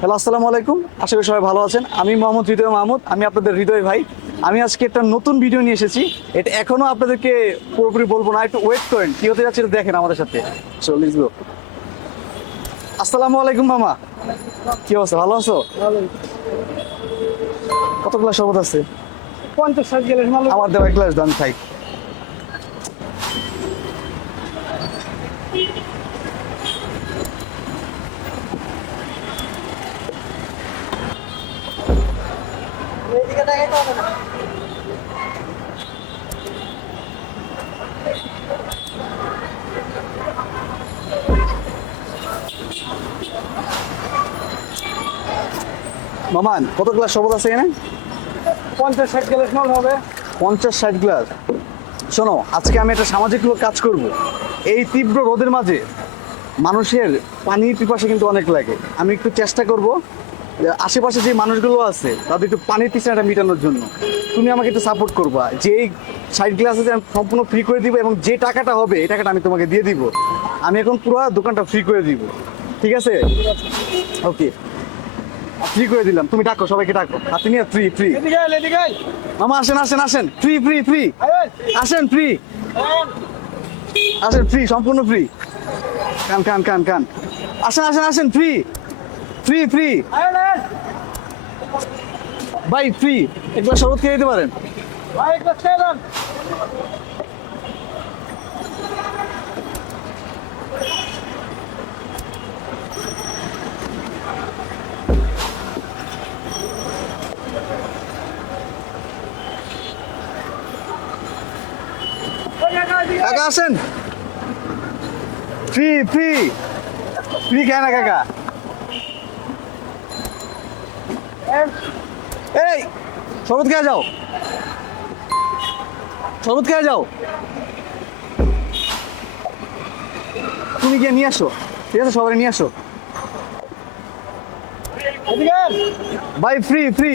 Hello, আসসালামু আলাইকুম। আশা করি সবাই ভালো আছেন। আমি মোহাম্মদ হৃদয় মাহমুদ, আমি আপনাদের হৃদয় ভাই। আমি আজকে একটা নতুন ভিডিও নিয়ে এসেছি। এটা এখনো আপনাদেরকে পুরোপুরি বলবো না, একটু ওয়েট করেন, কি হতে যাচ্ছে এটা দেখেন আমাদের সাথে। So let's go. আসসালামু আলাইকুম মামা, কি অবস্থা, ভালো আছো? কত গ্লাস শরবত আছে? 50-60 গ্লাস মাল। আমার দেওয়া এক গ্লাস দাম খাই। এইদিকে দেখাইতে হবে না। মামান, কত গ্লাস শরবত আছে এখানে? 50-60 গ্লাস মাল হবে। 50-60 গ্লাস। শোনো, আজকে আমি একটা সামাজিক কাজ করব। এই তীব্র রোদের মাঝে মানুষের পানির পিপাসা কিন্তু অনেক লাগে। আমি একটু চেষ্টা করব যে আশেপাশে যে মানুষগুলো আছে তাদের একটু পানির পিছনেটা মেটানোর জন্য। তুমি আমাকে একটু সাপোর্ট করবা, যে এই 60 গ্লাস আছে আমি সম্পূর্ণ ফ্রি করে দিব, এবং যে টাকাটা হবে এই টাকাটা আমি তোমাকে দিয়ে দিব। আমি এখন পুরো দোকানটা ফ্রি করে দিব, ঠিক আছে? ওকে, ফ্রি করে দিলাম। তুমি ডাকো, সবাইকে ডাকো, হাতে নিয়ে ফ্রি ফ্রি। এদিকে আয়, এদিকে আয়। মামা আসেন আসেন আসেন, ফ্রি ফ্রি ফ্রি, আয়, আসেন ফ্রি, আসেন ফ্রি, সম্পূর্ণ ফ্রি। কান কান কান কান, আসেন আসেন আসেন, ফ্রি ফ্রি ফ্রি আয়, আয়। ভাই, ফ্রি। এক গ্লাস শরবত খেয়ে দিতে পারেন। ভাই, এক গ্লাস খেয়ে যান। ওই কাকা, এদিকে আয়। কাকা আসেন, ফ্রি ফ্রি ফ্রি, খায় না কাকা। এই, শরবত খেয়ে যাও, শরবত খেয়ে যাও। তুমি গিয়ে নিয়ে আসো, ঠিক আছে? সবাই নিয়ে আসো। এদিকে আয়। ভাই, ফ্রি ফ্রি।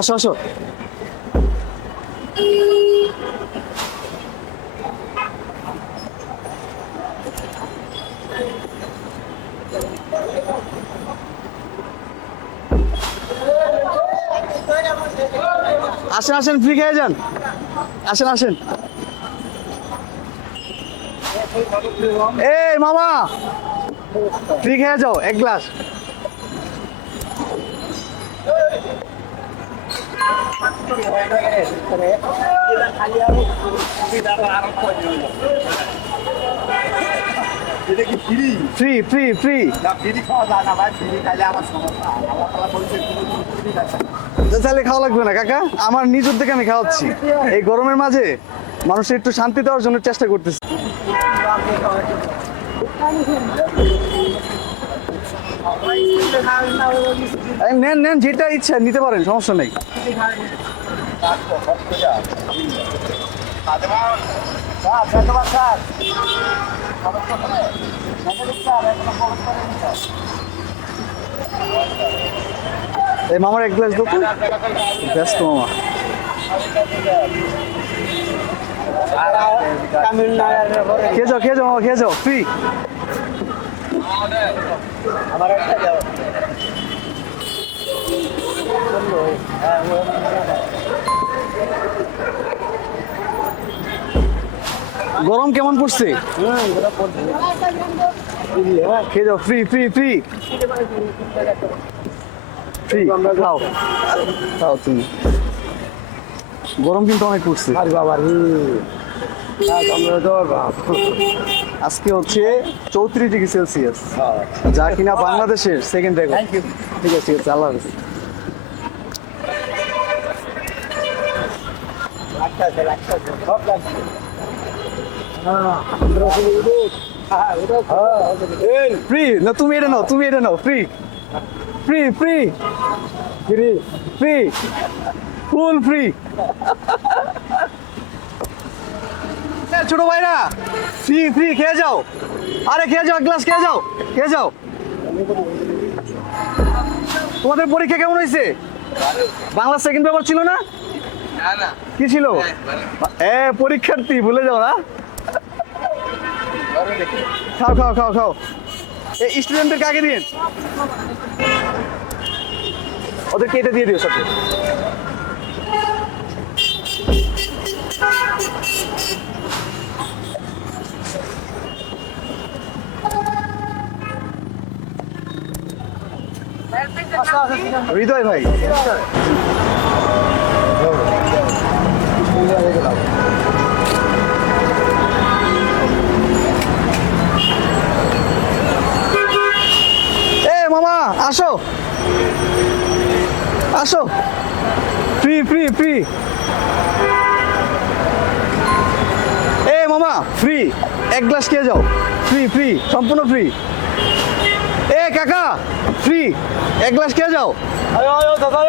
আসো আসো। আসেন আসেন, ফ্রি খেয়ে যান। আসেন আসেন। এই মামা, ফ্রি খেয়ে যাও এক গ্লাস। এটা কি ফ্রি? Free free free. না, ফ্রি খাওয়া যায় না ভাই, ফ্রি খাইলে আমার সমস্যা। আমার তারা বলছে কোনো ফ্রি আছে না। তাহলে খাওয়া লাগবে না কাকা, আমার নিজের থেকে আমি খাওয়াচ্ছি। এই গরমের মাঝে মানুষের একটু শান্তি দেওয়ার জন্য চেষ্টা করতেছি। এই নেন নেন, যেটা ইচ্ছা নিতে পারেন, সমস্যা নেই। স্যার, ধন্যবাদ স্যার। এই মামার এক গ্লাস দো তো। ব্যস্ত মামা। খেয়ে যাও খেয়ে যাও মামা, খেয়ে যাও, ফ্রি। আমার একটা দাও। গরম কেমন পড়ছে? খেয়ে যাও, ফ্রি ফ্রি ফ্রি ফ্রি। খাও খাও তুমি। গরম কিন্তু অনেক পড়ছে। আরে বাবা রে, আমরা তো আজকে হচ্ছে 34°C, যা কিনা বাংলাদেশের সেকেন্ড রেকর্ড। Thank you. ঠিক আছে ঠিক আছে, আল্লাহ হাফেজ। সব লাগছে। ফ্রি না, তুমি এটা নাও, তুমি এটা নাও, free free free free. Free, full free. ছোট ভাইরা, ফ্রি ফ্রি, খেয়ে যাও। আরে খেয়ে যাও, এক গ্লাস খেয়ে যাও, খেয়ে যাও। তোমাদের পরীক্ষা কেমন হয়েছে? বাংলা সেকেন্ড পেপার ছিল না? না না কি ছিল পরীক্ষার্থী ভুলে যাও না। খাও খাও খাও খাও, এই স্টুডেন্টদেরকে আগে দিন, ওদেরকে এটা দিয়ে দিও সাথে। হৃদয় ভাই, মামা আসো আসো, ফ্রি ফ্রি ফ্রি, মামা ফ্রি, এক গ্লাস খেয়ে যাও, ফ্রি ফ্রি, সম্পূর্ণ ফ্রি। কাকা ফ্রি, এক গ্লাস খেয়ে যাও। দাদা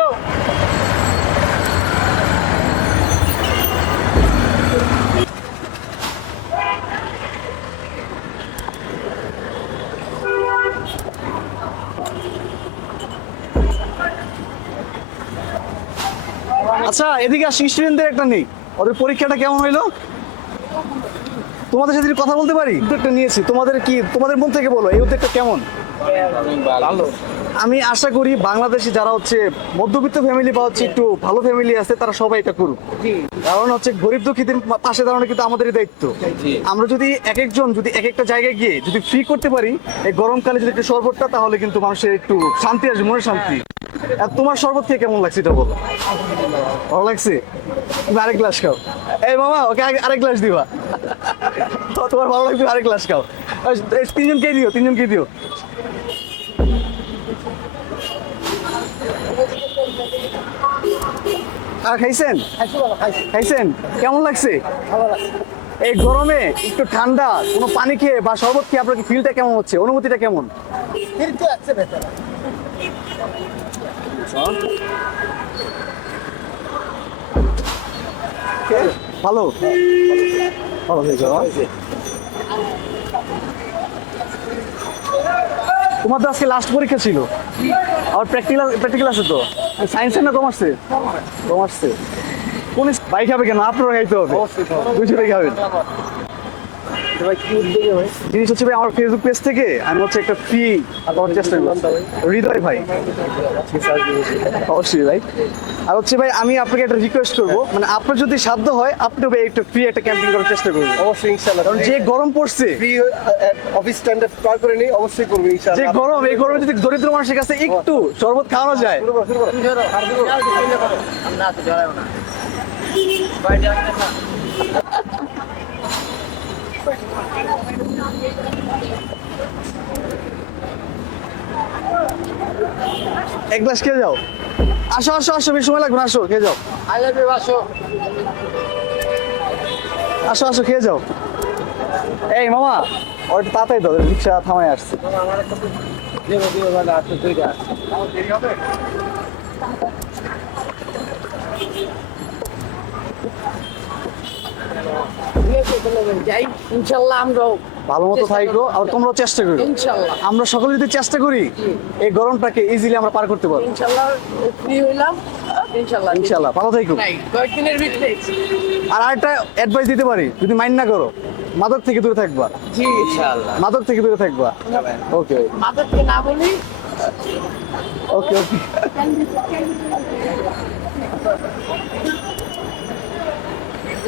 আচ্ছা এদিকে আসি, স্টুডেন্টদের একটা নেই, ওদের পরীক্ষাটা কেমন হইলো? তোমাদের সাথে কথা বলতে পারি? উদ্যোগটা নিয়েছি, তোমাদের কি, তোমাদের মন থেকে বলো এই উদ্যোগটা কেমন? ভালো। আমি আশা করি বাংলাদেশি যারা হচ্ছে মধ্যবিত্ত ফ্যামিলি বা হচ্ছে একটু ভালো ফ্যামিলি আছে তারা সবাই এটা করুক, কারণ হচ্ছে গরিব দুঃখীদের পাশে দাঁড়ানো কিন্তু আমাদেরই দায়িত্ব। আমরা যদি এক একজন যদি এক একটা জায়গায় গিয়ে যদি ফ্রি করতে পারি এই গরমকালে যদি একটু শরবতটা, তাহলে কিন্তু মানুষের একটু শান্তি আসবে, মনে শান্তি। আর তোমার শরবত খেয়ে কেমন লাগছে এটা বলো? ভালো লাগছে? তুমি আরেক গ্লাস খাও। এই মামা ওকে আরেক গ্লাস দিবা, তোমার ভালো লাগছে, আরেক গ্লাস খাও। তিনজনকে দিও, তিনজনকে দিও। আর খাইছেন? খাইছেন? কেমন লাগছে? এই গরমে একটু ঠান্ডা কোনো পানি খেয়ে বা শরবত খেয়ে আপনার ফিলটা কেমন হচ্ছে, অনুভূতিটা কেমন? ভালো ভালো হয়েছে। তোমার তো আজকে লাস্ট পরীক্ষা ছিল, আর প্র্যাকটিক্যাল আছে তো, সায়েন্সের না কমার্সের? কমার্সে। কোন ভাই খাবে কেন, আপনারা খাইতে হবে, দুজনেই খাবেন। জিনিস হচ্ছে ভাই, আমার ফেসবুক পেজ থেকে আমি হচ্ছে একটা ফ্রি দেওয়ার চেষ্টা করছি। হৃদয় ভাই, অবশ্যই ভাই। আর হচ্ছে ভাই আমি আপনাকে একটা রিকোয়েস্ট করবো, মানে আপনার যদি সাধ্য হয় আপনি ভাই একটু ফ্রি একটা ক্যাম্পিং করার চেষ্টা করবেন। অবশ্যই ইনশাআল্লাহ, কারণ যে গরম পড়ছে, ফ্রি অফিস স্ট্যান্ডার্ড ট্রাই করে নেই, অবশ্যই করব ইনশাআল্লাহ। যে গরম, এই গরমে যদি দরিদ্র মানুষের কাছে একটু শরবত খাওয়ানো যায়। এক গ্লাস খেয়ে যাও, আসো আসো আসো, বেশি সময় লাগবে না, আসো খেয়ে যাও, আসো আসো খেয়ে যাও। এই মামা ওর তাড়াতাড়ি দাও, রিক্সা থামায় আসছে। ইনশাল্লাহ আমরাও ভালো মতো থাকো, আর তোমরাও চেষ্টা করো। ইনশাল্লাহ আমরা সকলে যদি চেষ্টা করি এই গরমটাকে ইজিলি আমরা পার করতে পারবো। ইনশাল্লাহ ফ্রি হইলাম, ইনশাল্লাহ ইনশাল্লাহ ভালো থাকো। কয়েকদিনের ভিতরে। আর আরেকটা অ্যাডভাইস দিতে পারি, যদি মাইন্ড না করো, মাদক থেকে দূরে থাকবা, জি ইনশাল্লাহ মাদক থেকে দূরে থাকবা। ওকে মাদারকে না বলি। ওকে ওকে।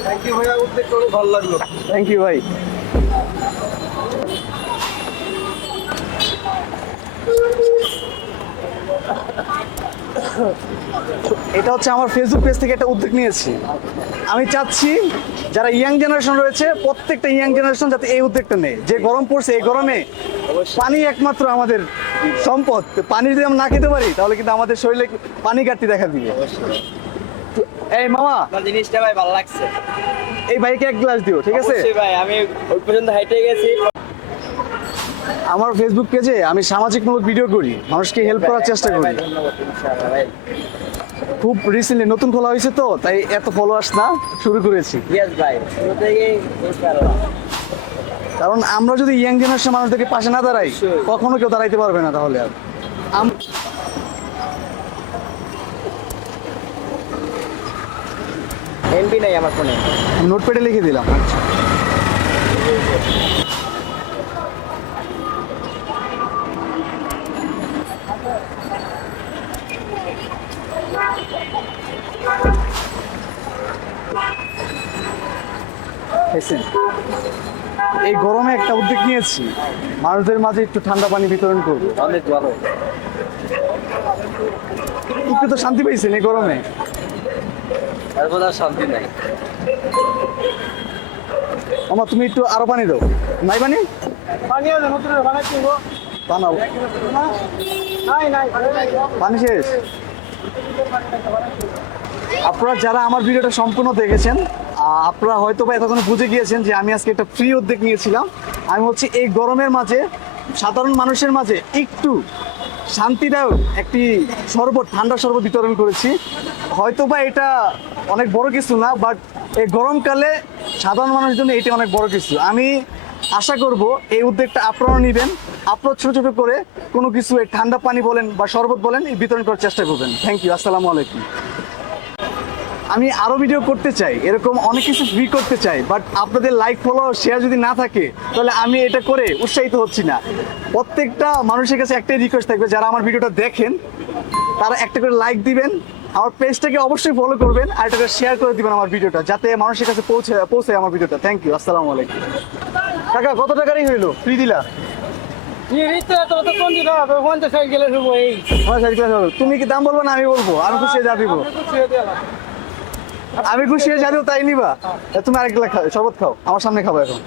থ্যাংক ইউ ভাইয়া, উদ্যোগ করে ভালো লাগলো। থ্যাংক ইউ ভাই। এটা হচ্ছে আমার ফেসবুক পেজ থেকে একটা উদ্যোগ নিয়েছি। আমি চাচ্ছি যারা ইয়াং জেনারেশন রয়েছে, প্রত্যেকটা ইয়াং জেনারেশন যাতে এই উদ্যোগটা নেয়। যে গরম পড়ছে, এই গরমে পানি একমাত্র আমাদের সম্পদ। পানি যদি আমরা না খেতে পারি তাহলে কিন্তু আমাদের শরীরে পানি ঘাটতি দেখা দিবে। এই মামা, জিনিসটা ভাই ভালো লাগছে। এই ভাইকে এক গ্লাস দিও, ঠিক আছে? ভাই আমি ওই পর্যন্ত হাইটে গেছি। আমার ফেসবুক পেজে আমি সামাজিকমূলক ভিডিও করি, মানুষকে হেল্প করার চেষ্টা করি। ইনশাআল্লাহ ভাই। খুব রিসেন্টলি নতুন খোলা হয়েছে তো, তাই এত ফলোয়ার্স না, শুরু করেছি। ইয়েস ভাই, শুরু থেকেই ইনশাআল্লাহ। কারণ আমরা যদি ইয়াং জেনারেশন মানুষদেরকে পাশে না দাঁড়াই, কখনো কেউ দাঁড়াইতে পারবে না। তাহলে আর এমবি নাই আমার ফোনে। নোটপ্যাডে লিখে দিলাম। আচ্ছা দেখছেন? এই গরমে একটা উদ্যোগ নিয়েছি, মানুষদের মাঝে একটু ঠান্ডা পানি বিতরণ করবো। অনেক ভালো। একটু তো শান্তি পেয়েছেন এই গরমে? তারপর আর শান্তি নাই। মামা তুমি একটু আরো পানি দাও। নাই পানি? পানি আছে নতুন বানাচ্ছি গো। বানাও। নাই নাই পানি শেষ? আপনারা যারা আমার ভিডিওটা সম্পূর্ণ দেখেছেন, আপনারা হয়তো বা এতক্ষণ বুঝে গিয়েছেন যে আমি আজকে একটা ফ্রি উদ্যোগ নিয়েছিলাম। আমি হচ্ছে এই গরমের মাঝে সাধারণ মানুষের মাঝে একটু শান্তিদায়ক একটি শরবত, ঠান্ডা শরবত বিতরণ করেছি। হয়তো বা এটা অনেক বড় কিছু না, বাট এই গরমকালে সাধারণ মানুষের জন্য এটি অনেক বড় কিছু। আমি আশা করব এই উদ্যোগটা আপনারাও নেবেন, আপনারা ছোট ছোট করে কোনো কিছু এই ঠান্ডা পানি বলেন বা শরবত বলেন এই বিতরণ করার চেষ্টা করবেন। থ্যাংক ইউ, আসসালামু আলাইকুম। আমি আরো ভিডিও করতে চাই, এরকম অনেক কিছু ফ্রি করতে চাই, বাট আপনাদের লাইক ফলো শেয়ার যদি না থাকে তাহলে আমি এটা করে উৎসাহিত হচ্ছি না। প্রত্যেকটা মানুষের কাছে একটাই রিকোয়েস্ট থাকবে, যারা আমার ভিডিওটা দেখেন তারা একটা করে লাইক দিবেন, আমার পেজটাকে অবশ্যই ফলো করবেন, আর এটা শেয়ার করে দিবেন আমার ভিডিওটা, যাতে মানুষের কাছে পৌঁছায় আমার ভিডিওটা। থ্যাংক ইউ, আসসালামু আলাইকুম। কাকা কত টাকারই হইলো ফ্রি দিলা? আমার সাইড ক্লাস হবে। তুমি কি দাম বলবো না আমি বলবো? আমি খুশি হয়ে যা দিব, আমি খুশি হয়ে যা দিব তাই নিবা। তুমি আরেক গ্লাস খাও, শরবত খাও, আমার সামনে খাবো এখন।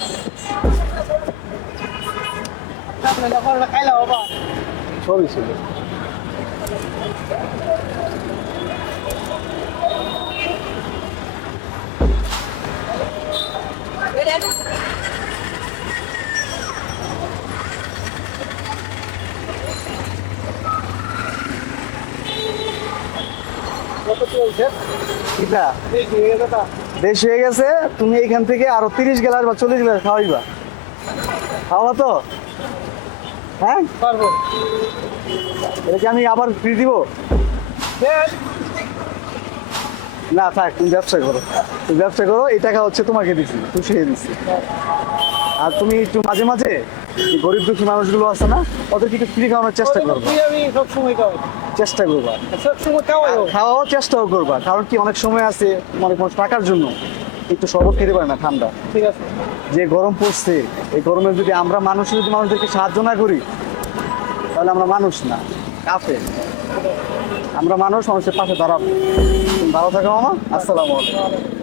সবই ছিল। কিটা? বেশ হয়ে গেছে। তুমি এইখান থেকে আরো 30 গ্লাস বা 40 গ্লাস খাওয়াইবা, খাওয়া তো? হ্যাঁ পারবো। এটা কি আমি আবার ফ্রি দিব? না থাক, তুমি ব্যবসা করো, তুমি ব্যবসা করো, এই টাকা হচ্ছে তোমাকে দিচ্ছি, খুশি হয়ে দিচ্ছি। আর তুমি একটু মাঝে মাঝে এই গরিব দুঃখী মানুষগুলো আছে না, ওদেরকে একটু ফ্রি খাওয়ানোর চেষ্টা করবা, আমি সবসময় খাওয়াই, চেষ্টা করবা, সবসময় খাওয়াই। খাওয়াও চেষ্টাও করবা। কারণ কি অনেক সময় আছে অনেক মানুষ টাকার জন্য একটু শরবত খেতে পারে না ঠান্ডা। ঠিক আছে। যে গরম পড়ছে, এই গরমে যদি আমরা মানুষদেরকে সাহায্য না করি তাহলে আমরা মানুষ না, কাফের। আমরা মানুষের পাশে দাঁড়াবো। ভালো থাকো মামা, আসসালামু আলাইকুম।